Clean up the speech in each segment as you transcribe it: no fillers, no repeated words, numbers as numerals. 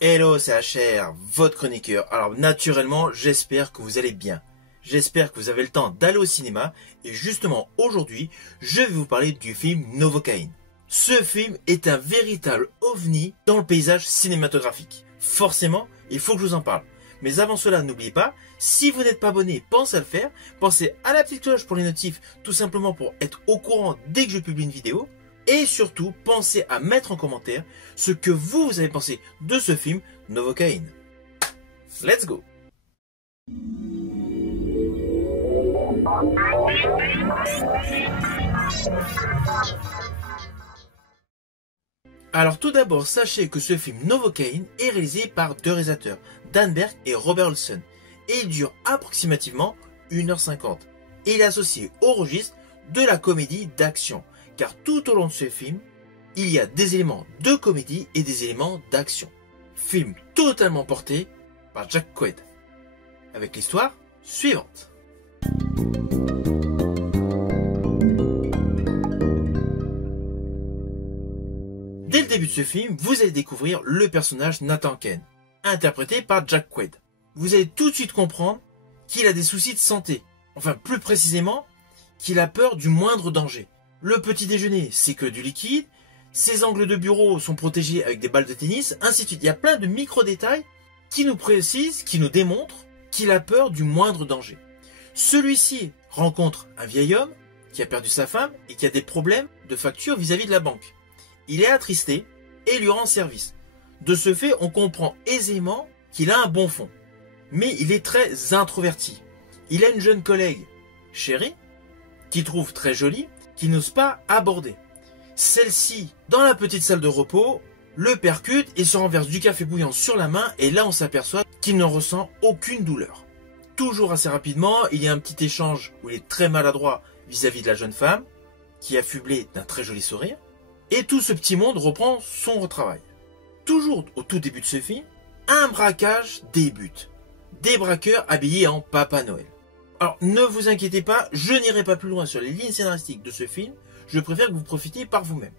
Hello, c'est HR, votre chroniqueur. Alors naturellement, j'espère que vous allez bien. J'espère que vous avez le temps d'aller au cinéma. Et justement, aujourd'hui, je vais vous parler du film Novocaine. Ce film est un véritable ovni dans le paysage cinématographique. Forcément, il faut que je vous en parle. Mais avant cela, n'oubliez pas, si vous n'êtes pas abonné, pensez à le faire. Pensez à la petite cloche pour les notifs, tout simplement pour être au courant dès que je publie une vidéo. Et surtout, pensez à mettre en commentaire ce que vous avez pensé de ce film Novocaine. Let's go! Alors tout d'abord, sachez que ce film Novocaine est réalisé par deux réalisateurs, Dan Berg et Robert Olsen, et il dure approximativement 1h50. Et il est associé au registre de la comédie d'action, car tout au long de ce film, il y a des éléments de comédie et des éléments d'action. Film totalement porté par Jack Quaid, avec l'histoire suivante. Dès le début de ce film, vous allez découvrir le personnage Nathan Kane, interprété par Jack Quaid. Vous allez tout de suite comprendre qu'il a des soucis de santé, enfin plus précisément, qu'il a peur du moindre danger. Le petit déjeuner, c'est que du liquide, ses angles de bureau sont protégés avec des balles de tennis, ainsi de suite. Il y a plein de micro-détails qui nous précisent, qui nous démontrent qu'il a peur du moindre danger. Celui-ci rencontre un vieil homme qui a perdu sa femme et qui a des problèmes de facture vis-à-vis de la banque. Il est attristé et lui rend service. De ce fait, on comprend aisément qu'il a un bon fond. Mais il est très introverti. Il a une jeune collègue, Chérie, qu'il trouve très jolie, qu'il n'ose pas aborder. Celle-ci, dans la petite salle de repos, le percute et se renverse du café bouillant sur la main, et là on s'aperçoit qu'il ne ressent aucune douleur. Toujours assez rapidement, il y a un petit échange où il est très maladroit vis-à-vis de la jeune femme, qui est affublée d'un très joli sourire, et tout ce petit monde reprend son retravail. Toujours au tout début de ce film, un braquage débute. Des braqueurs habillés en Papa Noël. Alors, ne vous inquiétez pas, je n'irai pas plus loin sur les lignes scénaristiques de ce film, je préfère que vous profitiez par vous-même.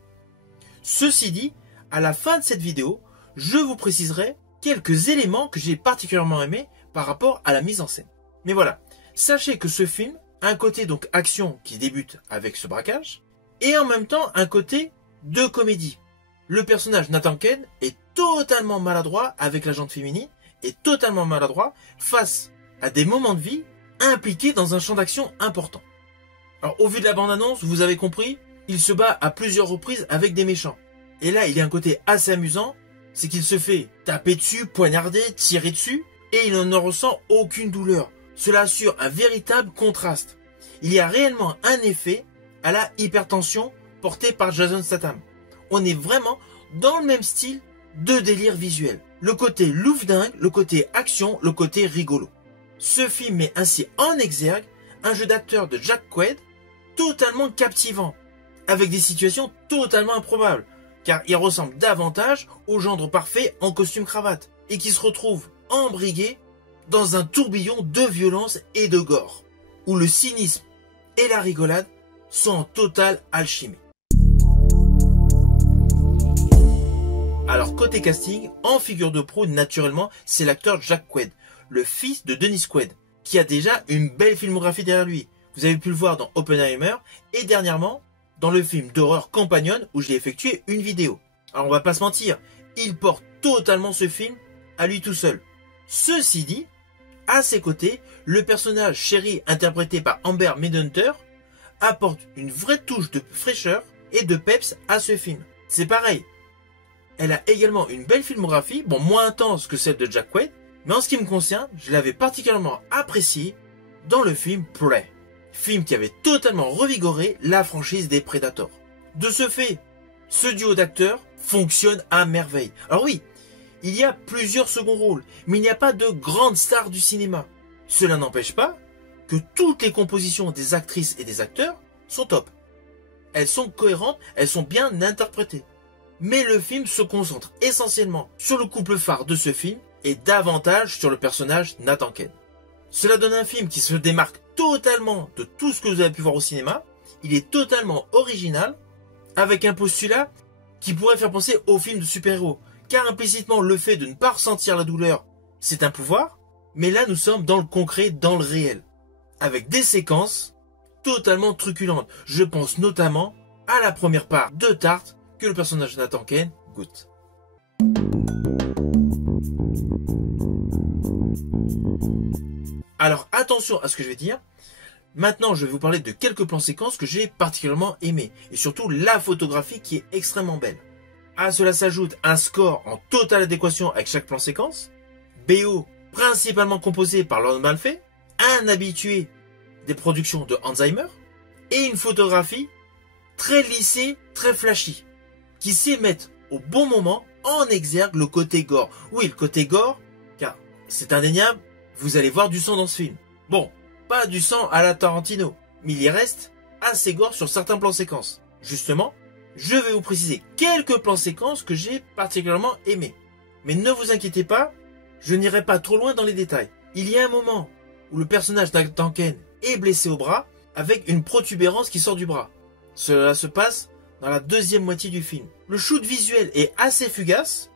Ceci dit, à la fin de cette vidéo, je vous préciserai quelques éléments que j'ai particulièrement aimés par rapport à la mise en scène. Mais voilà, sachez que ce film a un côté donc action qui débute avec ce braquage, et en même temps un côté de comédie. Le personnage Nathan Kane est totalement maladroit avec la jante féminine, et totalement maladroit face à des moments de vie impliqué dans un champ d'action important. Alors au vu de la bande-annonce, vous avez compris, il se bat à plusieurs reprises avec des méchants. Et là, il y a un côté assez amusant, c'est qu'il se fait taper dessus, poignarder, tirer dessus, et il ne ressent aucune douleur. Cela assure un véritable contraste. Il y a réellement un effet à la hypertension portée par Jason Statham. On est vraiment dans le même style de délire visuel. Le côté louvdingue, le côté action, le côté rigolo. Ce film met ainsi en exergue un jeu d'acteur de Jack Quaid totalement captivant, avec des situations totalement improbables, car il ressemble davantage au gendre parfait en costume cravate, et qui se retrouve embrigué dans un tourbillon de violence et de gore, où le cynisme et la rigolade sont en totale alchimie. Alors côté casting, en figure de proue, naturellement, c'est l'acteur Jack Quaid, le fils de Dennis Quaid, qui a déjà une belle filmographie derrière lui. Vous avez pu le voir dans Oppenheimer et dernièrement dans le film d'horreur Companion où j'ai effectué une vidéo. Alors on va pas se mentir, il porte totalement ce film à lui tout seul. Ceci dit, à ses côtés, le personnage Chérie interprété par Amber Midhunter apporte une vraie touche de fraîcheur et de peps à ce film. C'est pareil, elle a également une belle filmographie, bon moins intense que celle de Jack Quaid, mais en ce qui me concerne, je l'avais particulièrement apprécié dans le film Prey, film qui avait totalement revigoré la franchise des Predators. De ce fait, ce duo d'acteurs fonctionne à merveille. Alors oui, il y a plusieurs seconds rôles, mais il n'y a pas de grandes stars du cinéma. Cela n'empêche pas que toutes les compositions des actrices et des acteurs sont top. Elles sont cohérentes, elles sont bien interprétées. Mais le film se concentre essentiellement sur le couple phare de ce film et davantage sur le personnage Nathan Kane. Cela donne un film qui se démarque totalement de tout ce que vous avez pu voir au cinéma. Il est totalement original, avec un postulat qui pourrait faire penser au film de super-héros, car implicitement le fait de ne pas ressentir la douleur, c'est un pouvoir, mais là nous sommes dans le concret, dans le réel, avec des séquences totalement truculentes. Je pense notamment à la première part de tarte que le personnage Nathan Kane goûte. Alors attention à ce que je vais dire. Maintenant, je vais vous parler de quelques plans séquences que j'ai particulièrement aimés. Et surtout, la photographie qui est extrêmement belle. À cela s'ajoute un score en totale adéquation avec chaque plan séquence. BO principalement composé par Lord Malfay. Un habitué des productions de Hans Zimmer. Et une photographie très lissée, très flashy. Qui sait mettre au bon moment en exergue le côté gore. Oui, le côté gore, car c'est indéniable, vous allez voir du sang dans ce film. Bon, pas du sang à la Tarantino, mais il y reste assez gore sur certains plans séquences. Justement, je vais vous préciser quelques plans séquences que j'ai particulièrement aimés. Mais ne vous inquiétez pas, je n'irai pas trop loin dans les détails. Il y a un moment où le personnage d'Nathan Kane est blessé au bras avec une protubérance qui sort du bras. Cela se passe dans la deuxième moitié du film. Le shoot visuel est assez fugace,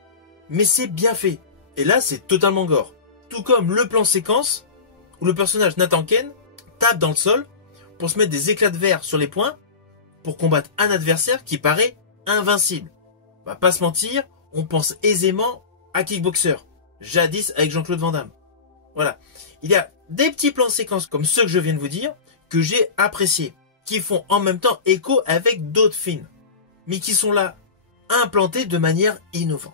mais c'est bien fait. Et là, c'est totalement gore. Tout comme le plan séquence où le personnage Nathan Kane tape dans le sol pour se mettre des éclats de verre sur les poings pour combattre un adversaire qui paraît invincible. On va pas se mentir, on pense aisément à Kickboxer, jadis avec Jean-Claude Van Damme. Voilà. Il y a des petits plans séquences comme ceux que je viens de vous dire que j'ai appréciés, qui font en même temps écho avec d'autres films, mais qui sont là implantés de manière innovante.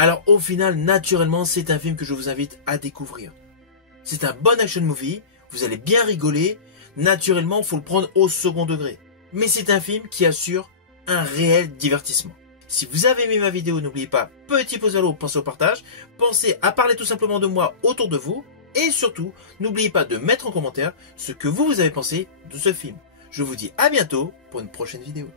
Alors au final, naturellement, c'est un film que je vous invite à découvrir. C'est un bon action movie, vous allez bien rigoler, naturellement, il faut le prendre au second degré. Mais c'est un film qui assure un réel divertissement. Si vous avez aimé ma vidéo, n'oubliez pas, petit pouce vers le haut, pensez au partage, pensez à parler tout simplement de moi autour de vous, et surtout, n'oubliez pas de mettre en commentaire ce que vous avez pensé de ce film. Je vous dis à bientôt pour une prochaine vidéo.